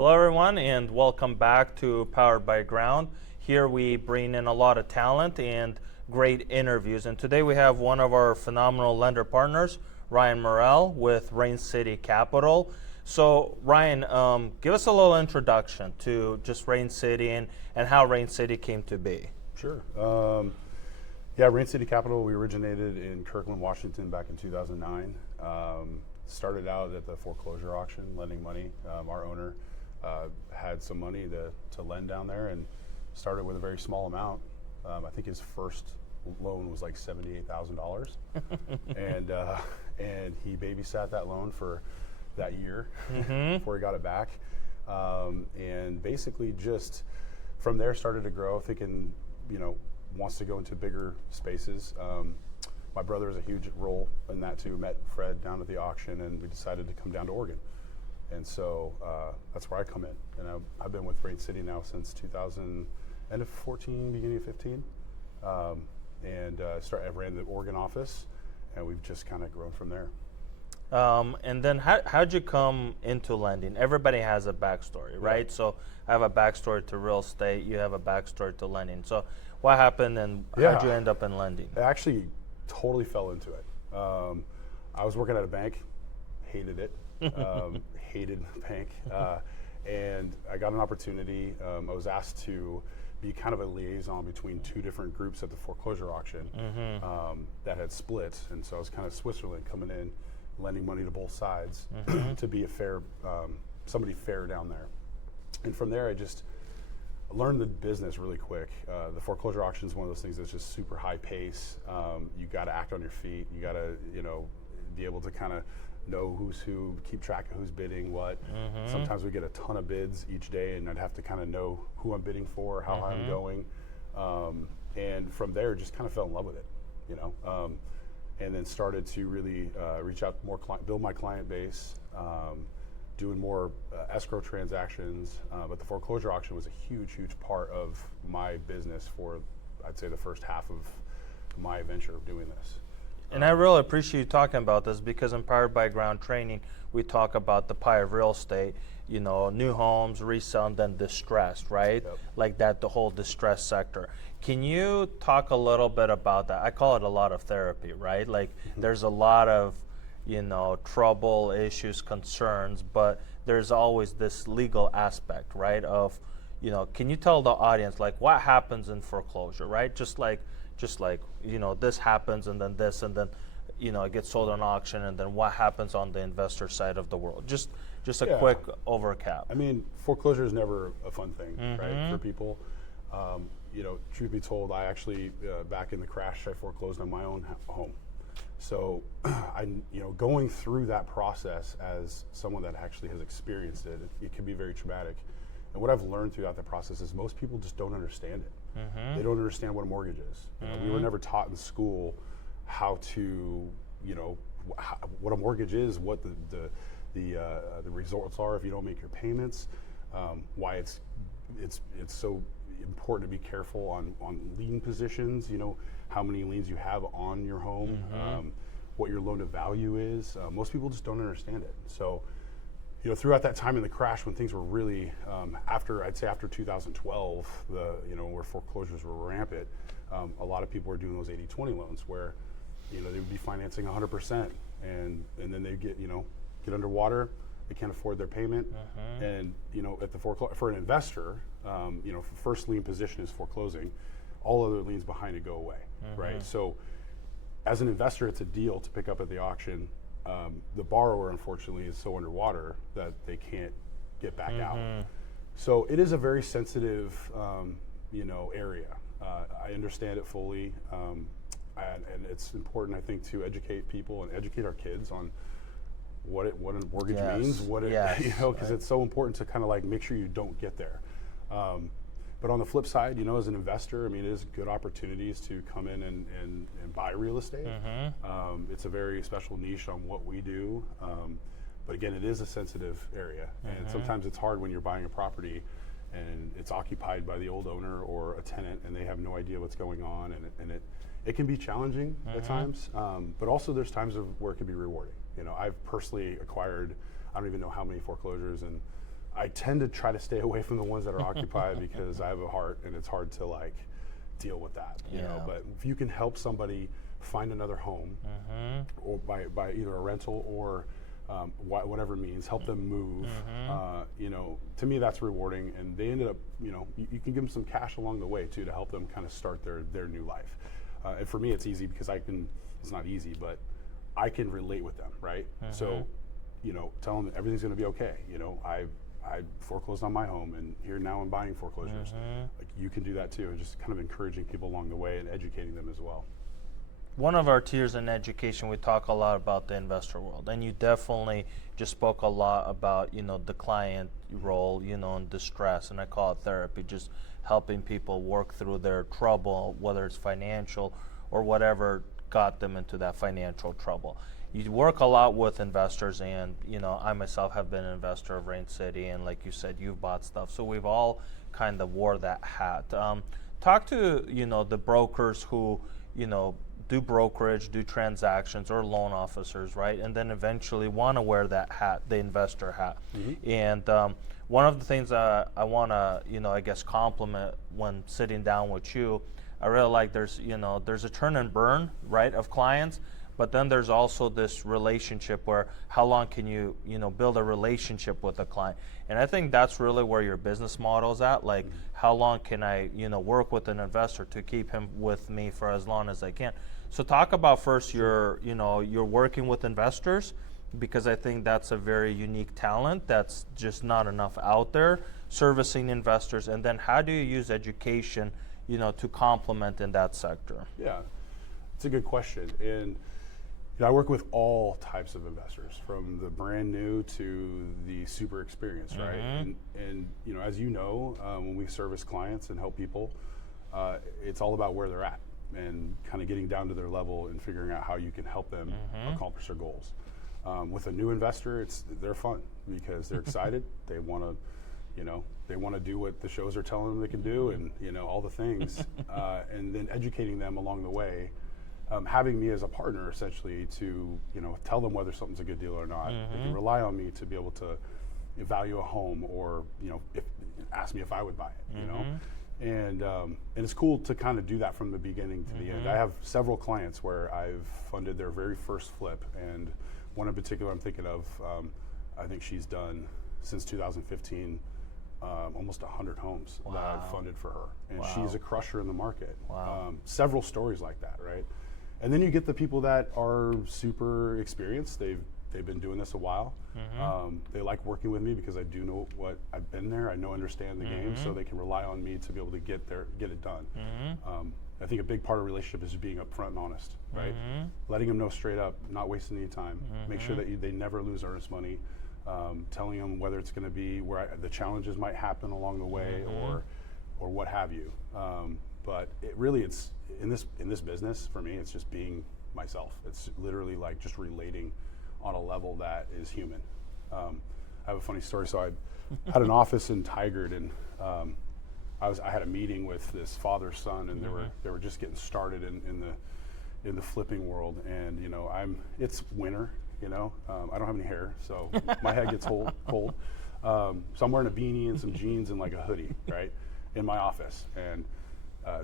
Hello, everyone, and welcome back to Powered by Ground. Here we bring in a lot of talent and great interviews. And today we have one of our phenomenal lender partners, Ryan Morell with Rain City Capital. So, Ryan, give us a little introduction to just Rain City and how Rain City came to be. Sure. Rain City Capital, we originated in Kirkland, Washington back in 2009. Started out at the foreclosure auction, lending money. Our owner had some money to lend down there and started with a very small amount. I think his first loan was like $78,000. and he babysat that loan for that year before he got it back. And basically just from there started to grow, thinking, wants to go into bigger spaces. My brother has a huge role in that too. Met Fred down at the auction, and we decided to come down to Oregon. And so that's where I come in. And I've been with Rain City now since 2014, beginning of 15. I ran the Oregon office, and we've just kind of grown from there. And then how'd you come into lending? Everybody has a backstory, right? Yeah. So I have a backstory to real estate. You have a backstory to lending. So what happened, and how'd you end up in lending? I actually totally fell into it. I was working at a bank, hated it, hated the bank, and I got an opportunity. I was asked to be kind of a liaison between two different groups at the foreclosure auction that had split, and so I was kind of Switzerland coming in, lending money to both sides to be a fair, somebody fair down there. And from there, I just learned the business really quick. The foreclosure auction is one of those things that's just super high pace. You got to act on your feet. You got to, be able to kind of know who's who, keep track of who's bidding what. Sometimes we get a ton of bids each day, and I'd have to kind of know who I'm bidding for, how high I'm going. And from there, just kind of fell in love with it, and then started to really reach out more, build my client base, doing more escrow transactions. But the foreclosure auction was a huge, huge part of my business for, I'd say, the first half of my venture of doing this. And I really appreciate you talking about this, because in Powered by Ground training, we talk about the pie of real estate, new homes, resale, and then distressed, right? Yep. Like that, the whole distressed sector. Can you talk a little bit about that? I call it a lot of therapy, right? Like there's a lot of, trouble, issues, concerns, but there's always this legal aspect, right? Of, can you tell the audience, like, what happens in foreclosure, right? Just like, this happens, and then this, and then, it gets sold on auction, and then what happens on the investor side of the world? Just a quick overcap. I mean, foreclosure is never a fun thing, right, for people. Truth be told, I actually, back in the crash, I foreclosed on my own home. So, going through that process as someone that actually has experienced it, it can be very traumatic. And what I've learned throughout the process is most people just don't understand it. They don't understand what a mortgage is. We were never taught in school how to, what a mortgage is, what the results are if you don't make your payments, why it's so important to be careful on lien positions, how many liens you have on your home, what your loan to value is. Most people just don't understand it. So, throughout that time in the crash, when things were really, after 2012, where foreclosures were rampant, a lot of people were doing those 80-20 loans where, they would be financing 100%, and then they get underwater, they can't afford their payment, and at the for an investor, first lien position is foreclosing, all other liens behind it go away, right? So, as an investor, it's a deal to pick up at the auction. The borrower, unfortunately, is so underwater that they can't get back out. So it is a very sensitive, area. I understand it fully, and it's important, I think, to educate people and educate our kids on what a mortgage means, because it's so important to kind of like make sure you don't get there. But on the flip side, as an investor, it is good opportunities to come in and buy real estate. It's a very special niche on what we do. But again, it is a sensitive area. And sometimes it's hard when you're buying a property and it's occupied by the old owner or a tenant and they have no idea what's going on. And it can be challenging at times. But also there's times where it can be rewarding. I've personally acquired, I don't even know how many foreclosures, and I tend to try to stay away from the ones that are occupied because I have a heart and it's hard to like deal with that, you know. But if you can help somebody find another home, or by either a rental or whatever means, help them move, you know, to me that's rewarding. And they ended up, you know, you can give them some cash along the way too to help them kind of start their new life. And for me, it's easy because it's not easy, but I can relate with them, right? So, you know, tell them that everything's going to be okay. You know, I foreclosed on my home, and here now I'm buying foreclosures. Like, you can do that too, and just kind of encouraging people along the way and educating them as well. One of our tiers in education, we talk a lot about the investor world, and you definitely just spoke a lot about, you know, the client role, you know, and distress, and I call it therapy, just helping people work through their trouble, whether it's financial or whatever got them into that financial trouble. You work a lot with investors, and, you know, I myself have been an investor of Rain City, and like you said, you've bought stuff, so we've all kind of wore that hat. Talk to, you know, the brokers who, you know, do brokerage, do transactions, or loan officers, right? And then eventually want to wear that hat, the investor hat. And one of the things I want to, you know, I guess compliment when sitting down with you, I really like there's a turn and burn, right, of clients, but then there's also this relationship where how long can you build a relationship with a client? And I think that's really where your business model is at. Like, how long can I, work with an investor to keep him with me for as long as I can? So talk about first you're working with investors, because I think that's a very unique talent that's just not enough out there, servicing investors. And then how do you use education, to complement in that sector? Yeah, it's a good question. And I work with all types of investors, from the brand new to the super experienced, right? And as you know, when we service clients and help people, it's all about where they're at and kind of getting down to their level and figuring out how you can help them accomplish their goals. With a new investor, they're fun because they're excited. They want to do what the shows are telling them they can do, and all the things, and then educating them along the way. Having me as a partner, essentially, to tell them whether something's a good deal or not. They can rely on me to be able to value a home, or ask me if I would buy it. And it's cool to kind of do that from the beginning to the end. I have several clients where I've funded their very first flip, and one in particular I'm thinking of. I think she's done since 2015 almost 100 homes that I've funded for her, and she's a crusher in the market. Several stories like that, right? And then you get the people that are super experienced. They've been doing this a while. They like working with me because I do know what I've been there. I understand the game, so they can rely on me to be able to get it done. I think a big part of a relationship is being upfront and honest, right? Letting them know straight up, not wasting any time. Make sure that they never lose earnest money. Telling them whether it's going to be where the challenges might happen along the way, or what have you. But it's in this business, for me, it's just being myself. It's literally like just relating on a level that is human. I have a funny story. So I had an office in Tigard, and I had a meeting with this father-son, and they were just getting started in the flipping world. And it's winter. I don't have any hair, so my head gets cold. So I'm wearing a beanie and some jeans and like a hoodie, right, in my office. And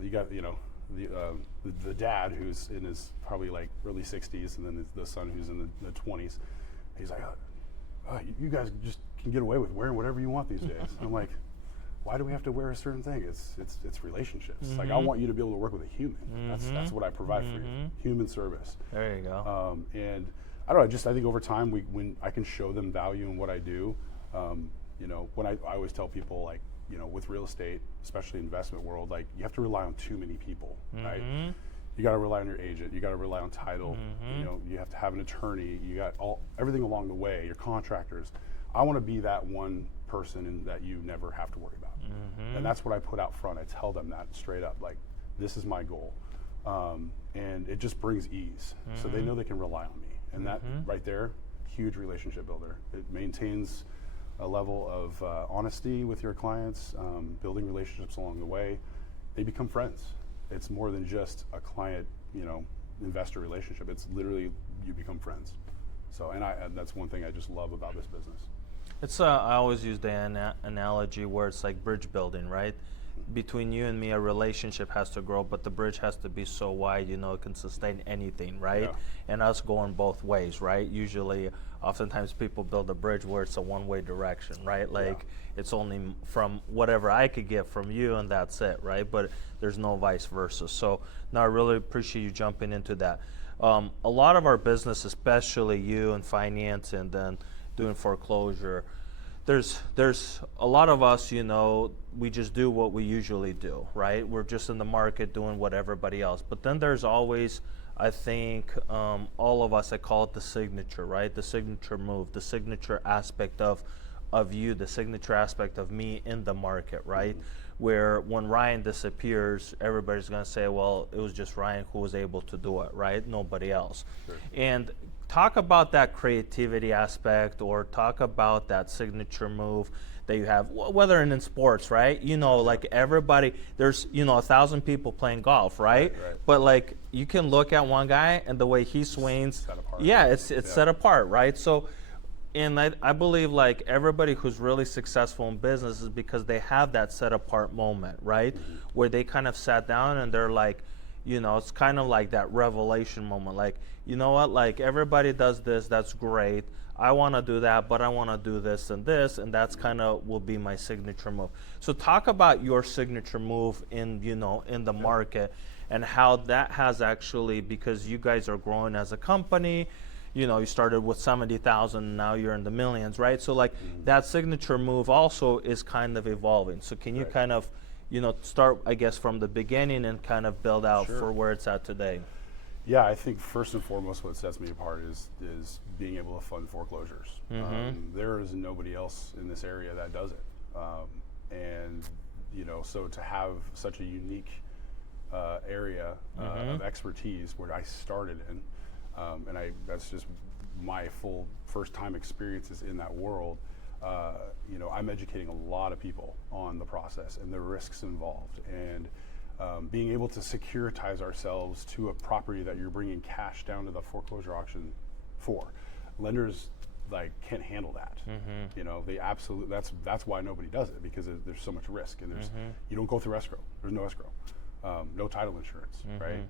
you got the dad, who's in his probably like early 60s, and then the son who's in the 20s. He's like, you guys just can get away with wearing whatever you want these days. I'm like, why do we have to wear a certain thing? It's relationships. Like, I want you to be able to work with a human. That's what I provide for you. Human service. There you go. And I don't know. I think over time, when I can show them value in what I do, when I always tell people, like, with real estate, especially investment world, like, you have to rely on too many people, right? You got to rely on your agent. You got to rely on title. You have to have an attorney. You got everything along the way. Your contractors. I want to be that one person that you never have to worry about, and that's what I put out front. I tell them that straight up, like, this is my goal, and it just brings ease, so they know they can rely on me. And that right there, huge relationship builder. It maintains a level of honesty with your clients, building relationships along the way. They become friends. It's more than just a client, investor relationship. It's literally, you become friends. So, and that's one thing I just love about this business. It's I always use the analogy where it's like bridge building, right? Between you and me, a relationship has to grow, but the bridge has to be so wide, it can sustain anything, right? Yeah. And us going both ways, right? Usually, oftentimes people build a bridge where it's a one-way direction, right? Like it's only from whatever I could get from you, and that's it, right? But there's no vice versa. So, no, I really appreciate you jumping into that. A lot of our business, especially you in finance and then doing foreclosure, there's a lot of us, we just do what we usually do, right? We're just in the market doing what everybody else. But then there's always, I think, all of us, I call it the signature, right? The signature move, the signature aspect of you, the signature aspect of me in the market, right? Where when Ryan disappears, everybody's going to say, well, it was just Ryan who was able to do it, right? Nobody else. Sure. And talk about that creativity aspect, or talk about that signature move that you have, whether in sports, right? Like everybody, there's, 1,000 people playing golf, right? Right. But like you can look at one guy and the way he swings, Set apart. yeah, it's set apart, right? So, and I believe like everybody who's really successful in business is because they have that set apart moment, right? Where they kind of sat down and they're like, it's kind of like that revelation moment. Like, you know what, like everybody does this, that's great. I want to do that, but I want to do this, and that's kind of will be my signature move. So talk about your signature move in the market, and how that has actually, because you guys are growing as a company, you started with 70,000, now you're in the millions, right? So like that signature move also is kind of evolving. So can you kind of, start, I guess, from the beginning and kind of build out for where it's at today? Yeah, I think first and foremost, what sets me apart is being able to fund foreclosures. There is nobody else in this area that does it, and so to have such a unique area of expertise where I started in, and that's just my full first time experiences in that world. I'm educating a lot of people on the process and the risks involved, and being able to securitize ourselves to a property that you're bringing cash down to the foreclosure auction for. Lenders can't handle that. They absolutely, that's why nobody does it, because there's so much risk, and you don't go through escrow. There's no escrow, no title insurance, right?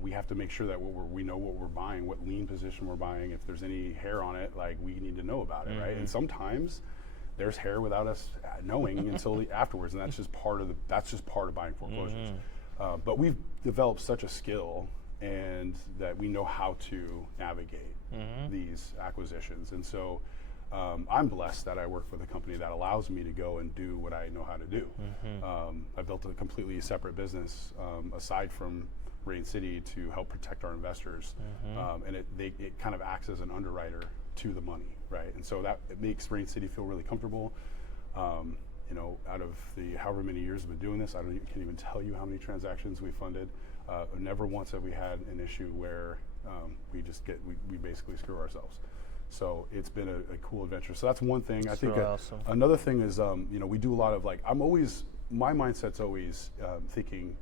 We have to make sure that we know what we're buying, what lien position we're buying. If there's any hair on it, we need to know about it, right? And sometimes there's hair without us knowing until afterwards, and that's just part of buying foreclosures. But we've developed such a skill, and that we know how to navigate these acquisitions. And so I'm blessed that I work with a company that allows me to go and do what I know how to do. I built a completely separate business aside from Rain City to help protect our investors, and it kind of acts as an underwriter to the money, right? And so it makes Rain City feel really comfortable. Out of the however many years I've been doing this, can't even tell you how many transactions we funded. Never once have we had an issue where we basically screw ourselves. So it's been a cool adventure. So that's one thing. I think awesome. Another thing is, we do a lot of my mindset's always thinking,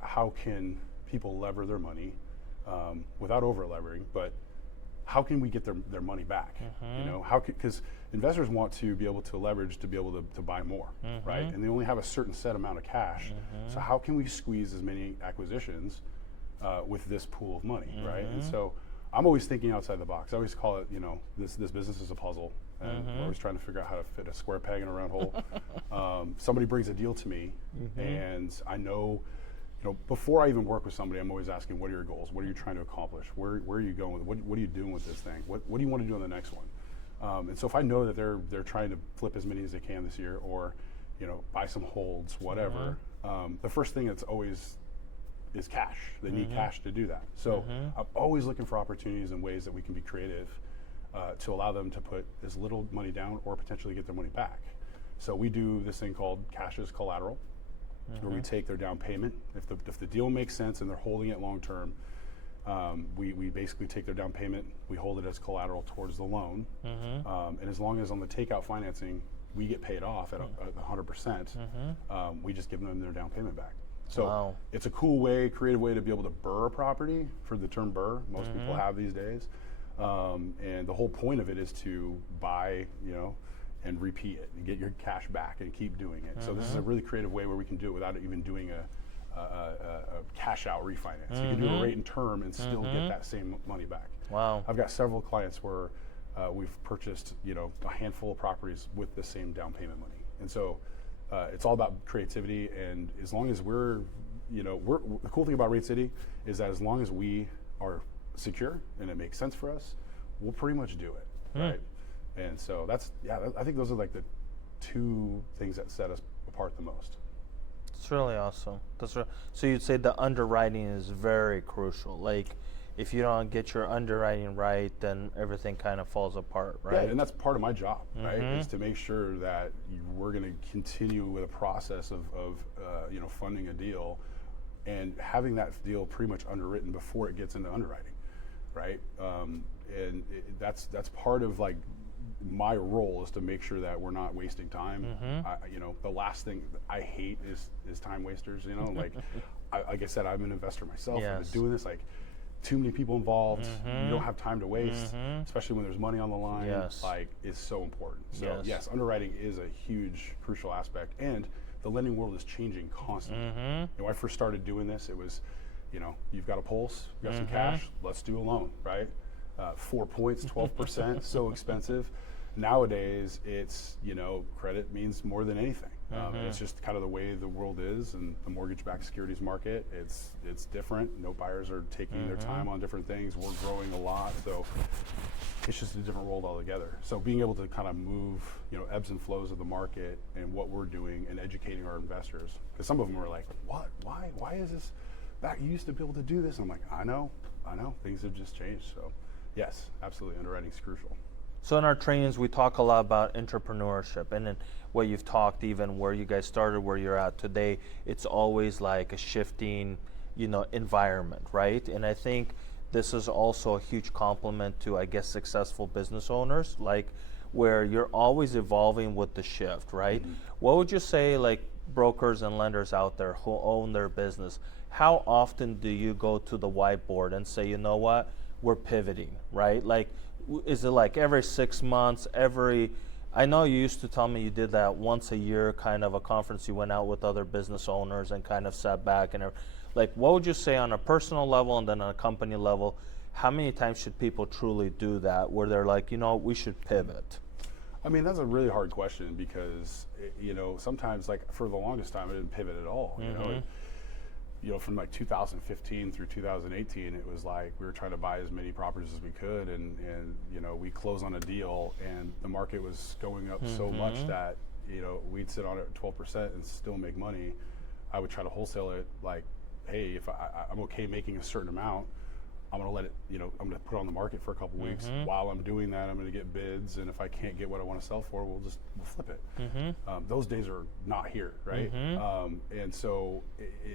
how can people lever their money without over levering, but how can we get their money back? Because investors want to be able to leverage to be able to buy more, right? And they only have a certain set amount of cash. So how can we squeeze as many acquisitions with this pool of money, right? And so I'm always thinking outside the box. I always call it, this business is a puzzle, and we're always trying to figure out how to fit a square peg in a round hole. Somebody brings a deal to me, and I know, before I even work with somebody, I'm always asking, what are your goals? What are you trying to accomplish? Where are you going with it? What are you doing with this thing? What do you want to do on the next one? And so if I know that they're trying to flip as many as they can this year, or buy some holds, whatever, the first thing that's always is cash. They need cash to do that. So I'm always looking for opportunities and ways that we can be creative to allow them to put as little money down or potentially get their money back. So we do this thing called cash as collateral, where we take their down payment. If the deal makes sense and they're holding it long term, we basically take their down payment, we hold it as collateral towards the loan, and as long as on the takeout financing we get paid off at 100%, we just give them their down payment back. So it's a cool way, creative way to be able to burr a property, for the term burr, most people have these days. And the whole point of it is to buy, and repeat it and get your cash back and keep doing it. So this is a really creative way where we can do it without even doing a cash out refinance. You can do a rate and term and still get that same money back. Wow. I've got several clients where we've purchased, a handful of properties with the same down payment money. And so it's all about creativity. And as long as the cool thing about Rate City is that as long as we are secure and it makes sense for us, we'll pretty much do it, right? And so I think those are like the two things that set us apart the most. It's really awesome. So you'd say the underwriting is very crucial. Like, if you don't get your underwriting right, then everything kind of falls apart, right? Yeah, and that's part of my job, right? Is to make sure that we're going to continue with a process of funding a deal and having that deal pretty much underwritten before it gets into underwriting, right? That's part of like my role is to make sure that we're not wasting time. The last thing I hate is time wasters. Like I said, I'm an investor myself. Yes. I've been doing this like too many people involved. You don't have time to waste, especially when there's money on the line. Yes. Like it's so important. So yes, underwriting is a huge crucial aspect, and the lending world is changing constantly. When I first started doing this, it was, you've got a pulse, you've got some cash, let's do a loan, right? 4 points, 12%, so expensive. Nowadays, it's, credit means more than anything. It's just kind of the way the world is, and the mortgage-backed securities market, it's different. Note buyers are taking their time on different things. We're growing a lot, so it's just a different world altogether. So being able to kind of move, ebbs and flows of the market and what we're doing and educating our investors, because some of them are like, what? Why is this? That you used to be able to do this. And I'm like, I know, things have just changed. So yes, absolutely, underwriting is crucial. So in our trainings, we talk a lot about entrepreneurship, and then what you've talked, even where you guys started, where you're at today, it's always like a shifting, environment, right? And I think this is also a huge compliment to, I guess, successful business owners, like where you're always evolving with the shift, right? What would you say, like brokers and lenders out there who own their business, how often do you go to the whiteboard and say, you know what, we're pivoting, right? Like, is it like every 6 months, I know you used to tell me you did that once a year, kind of a conference, you went out with other business owners and kind of sat back and like, what would you say on a personal level and then on a company level, how many times should people truly do that where they're like, we should pivot? I mean, that's a really hard question because, sometimes like for the longest time I didn't pivot at all, from like 2015 through 2018, it was like we were trying to buy as many properties as we could, and we closed on a deal, and the market was going up so much that we'd sit on it at 12% and still make money. I would try to wholesale it like, hey, if I'm okay making a certain amount, I'm going to let it, I'm going to put it on the market for a couple weeks. While I'm doing that, I'm going to get bids, and if I can't get what I want to sell for, we'll flip it. Those days are not here, right? And so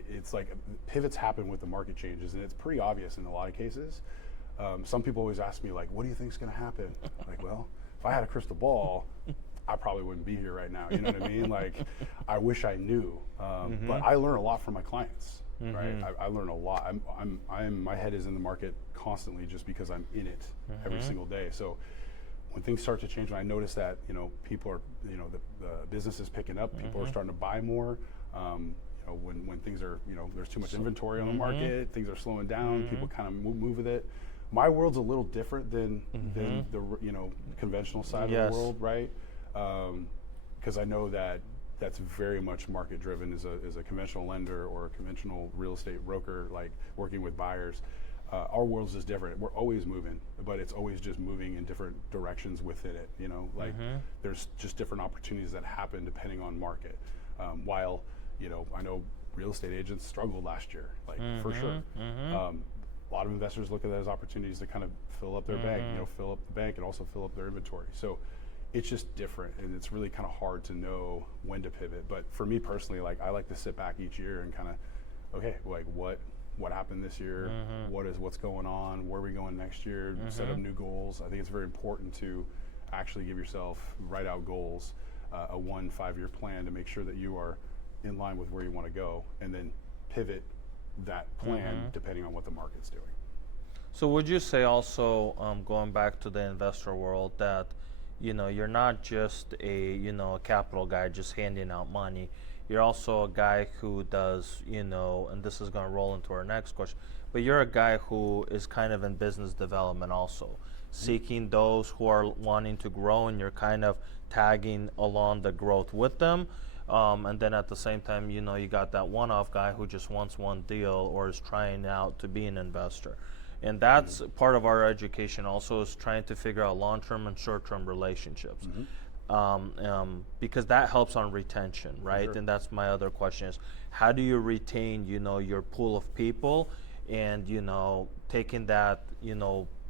it's like pivots happen with the market changes, and it's pretty obvious in a lot of cases. Some people always ask me, like, what do you think is going to happen? Like, well, if I had a crystal ball, I probably wouldn't be here right now. You know what I mean? Like, I wish I knew. But I learn a lot from my clients. Right, I learn a lot. My head is in the market constantly just because I'm in it every single day. So when things start to change, when I notice that people are, the business is picking up, people are starting to buy more. When things are, there's too much inventory on the market, things are slowing down, people kind of move with it. My world's a little different than the conventional side of the world, right? Because I know that that's very much market driven as a conventional lender or a conventional real estate broker, like working with buyers. Our world's just different. We're always moving, but it's always just moving in different directions within it. There's just different opportunities that happen depending on market. While I know real estate agents struggled last year, like for sure. A lot of investors look at that as opportunities to kind of fill up their bank, fill up the bank and also fill up their inventory. So it's just different, and it's really kind of hard to know when to pivot. But for me personally, like I like to sit back each year and kind of, okay, like what happened this year? What's going on? Where are we going next year? Set up new goals. I think it's very important to actually give yourself, write out goals, a 1-5-year plan to make sure that you are in line with where you want to go, and then pivot that plan depending on what the market's doing. So would you say also, going back to the investor world, that you're not just a capital guy just handing out money. You're also a guy who does and this is going to roll into our next question. But you're a guy who is kind of in business development also, seeking those who are wanting to grow, and you're kind of tagging along the growth with them. And then at the same time, you got that one-off guy who just wants one deal or is trying out to be an investor. And that's part of our education also, is trying to figure out long-term and short-term relationships. Because that helps on retention, right? Sure. And that's my other question is, how do you retain, your pool of people, and, taking that,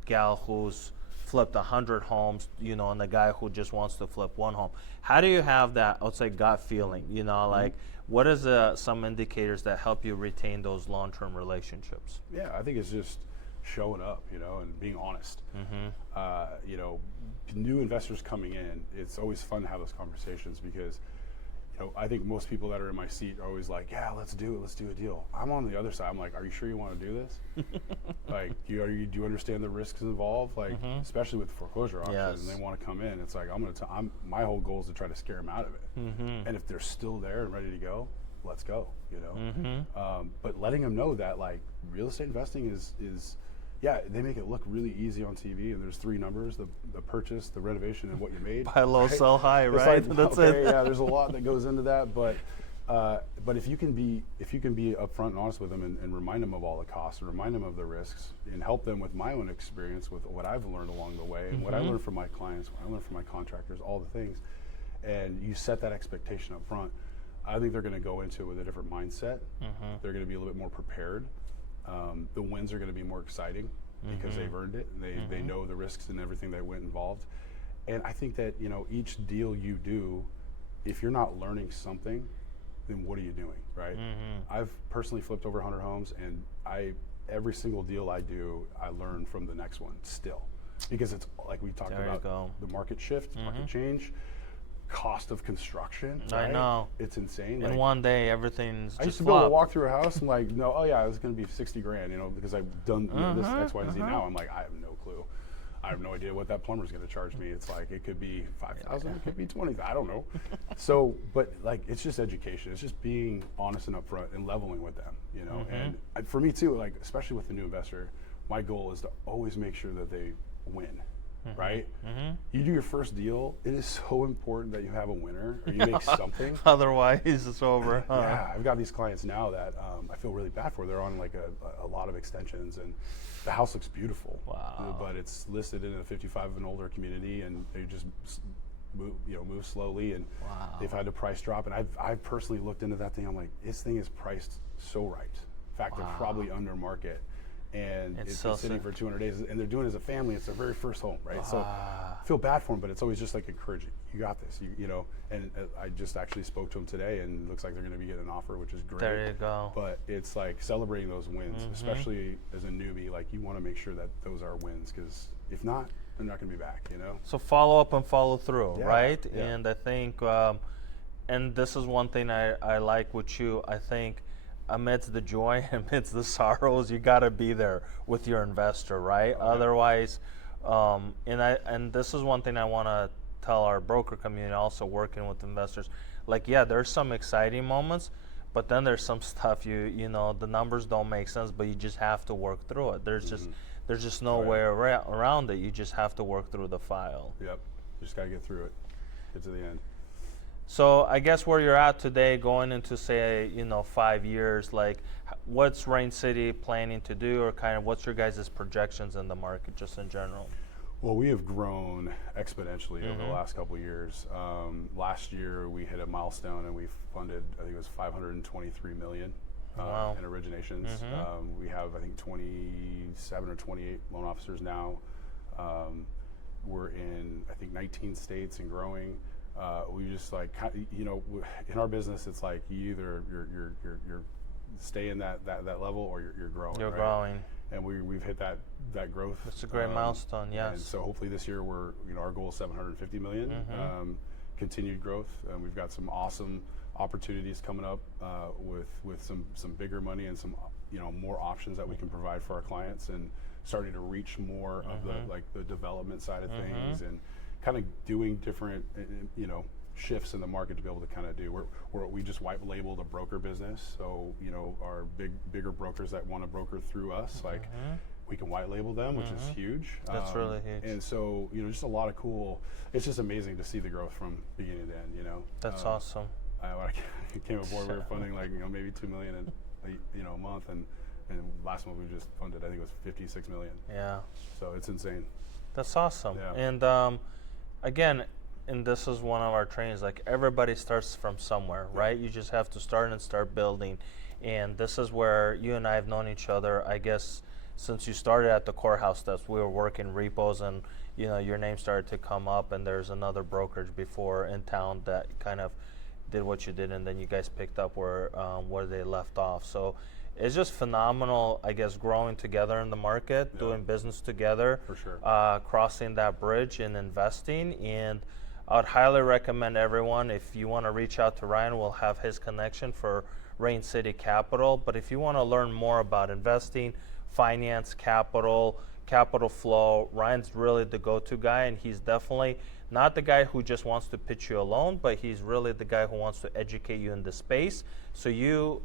gal who's flipped 100 homes, and the guy who just wants to flip one home. How do you have that, I would say, gut feeling, like, what is some indicators that help you retain those long-term relationships? Yeah, I think it's just showing up, and being honest. New investors coming in, it's always fun to have those conversations because, I think most people that are in my seat are always like, yeah, let's do a deal. I'm on the other side. I'm like, are you sure you want to do this? Like, do you understand the risks involved? Like, especially with the foreclosure auction, and they want to come in. It's like, my whole goal is to try to scare them out of it. And if they're still there and ready to go, let's go, but letting them know that, like, real estate investing is yeah, they make it look really easy on TV, and there's 3 numbers: the purchase, the renovation, and what you made. Buy low, sell high, It's right? like, That's okay, it. yeah, there's a lot that goes into that, but if you can be upfront and honest with them, and remind them of all the costs, and remind them of the risks, and help them with my own experience with what I've learned along the way, and what I learned from my clients, what I learned from my contractors, all the things, and you set that expectation up front, I think they're going to go into it with a different mindset. They're going to be a little bit more prepared. The wins are going to be more exciting because they've earned it, and they know the risks and everything that went involved. And I think that, each deal you do, if you're not learning something, then what are you doing, right? I've personally flipped over 100 homes, and every single deal I do, I learn from the next one still, because it's like we talked about, the market shift, market change, cost of construction. Right? I know. It's insane. In like, one day, everything's just I used to be able to flopped. walk through a house and like, no, oh yeah, it was going to be 60 grand, because I've done this X, Y, and Z. Now I'm like, I have no clue. I have no idea what that plumber's going to charge me. It's like, it could be 5,000, it could be 20,000, I don't know. So, but like, it's just education. It's just being honest and upfront and leveling with them, And for me too, like, especially with the new investor, my goal is to always make sure that they win. Right? You do your first deal, it is so important that you have a winner, or you make something. Otherwise, it's over. Yeah, I've got these clients now that I feel really bad for. They're on like a lot of extensions, and the house looks beautiful. Wow. But it's listed in a 55 and older community, and they just move slowly, and they've had to price drop. And I've personally looked into that thing. I'm like, this thing is priced so right. In fact, they're probably under market. And it's been sitting for 200 days, and they're doing it as a family. It's their very first home, right? So I feel bad for them, but it's always just like encouraging. You got this, And I just actually spoke to them today, and it looks like they're going to be getting an offer, which is great. There you go. But it's like celebrating those wins, especially as a newbie. Like, you want to make sure that those are wins, because if not, they're not going to be back. So follow up and follow through, right? Yeah. And I think, and this is one thing I like with you. I think, amidst the joy, amidst the sorrows, you got to be there with your investor, right? Otherwise, and this is one thing I want to tell our broker community, also working with investors. Like, yeah, there's some exciting moments, but then there's some stuff the numbers don't make sense, but you just have to work through it. There's just no way around it. You just have to work through the file. Yep, you just got to get through it, get to the end. So I guess where you're at today, going into, say, 5 years, like, what's Rain City planning to do, or kind of what's your guys' projections in the market, just in general? Well, we have grown exponentially over the last couple of years. Last year, we hit a milestone, and we funded, I think it was $523 million in originations. We have, I think, 27 or 28 loan officers now. We're in, I think, 19 states and growing. We just, like, in our business, it's like you're stay in that level, or you're growing. You're right? growing. And we've hit that growth. It's a great milestone, yes. And so hopefully this year our goal is $750 million. continued growth, and we've got some awesome opportunities coming up with some bigger money and some more options that we can provide for our clients, and starting to reach more of the development side of things, and kind of doing different shifts in the market to be able to kind of do. We just white labeled a broker business, so our bigger brokers that want to broker through us, like we can white label them, which is huge. That's really huge. And so just a lot of cool. It's just amazing to see the growth from beginning to end. That's awesome. When I came aboard, we were funding like maybe $2 million a month, and last month we just funded, I think it was $56 million. Yeah. So it's insane. That's awesome. Yeah. And again, and this is one of our trainings, like everybody starts from somewhere, right? You just have to start and start building. And this is where you and I have known each other, I guess, since you started at the courthouse steps. We were working repos, and your name started to come up, and there's another brokerage before in town that kind of did what you did, and then you guys picked up where they left off. So it's just phenomenal, I guess, growing together in the market, doing business together, For sure. Crossing that bridge and investing. And I would highly recommend everyone, if you want to reach out to Ryan, we'll have his connection for Rain City Capital. But if you want to learn more about investing, finance, capital flow, Ryan's really the go-to guy, and he's definitely not the guy who just wants to pitch you a loan, but he's really the guy who wants to educate you in the space, so you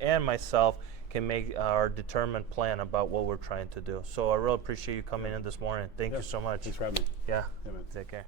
and myself can make our determined plan about what we're trying to do. So I really appreciate you coming in this morning. Thank you so much. Thanks for having me. Yeah. Yeah, man. Take care.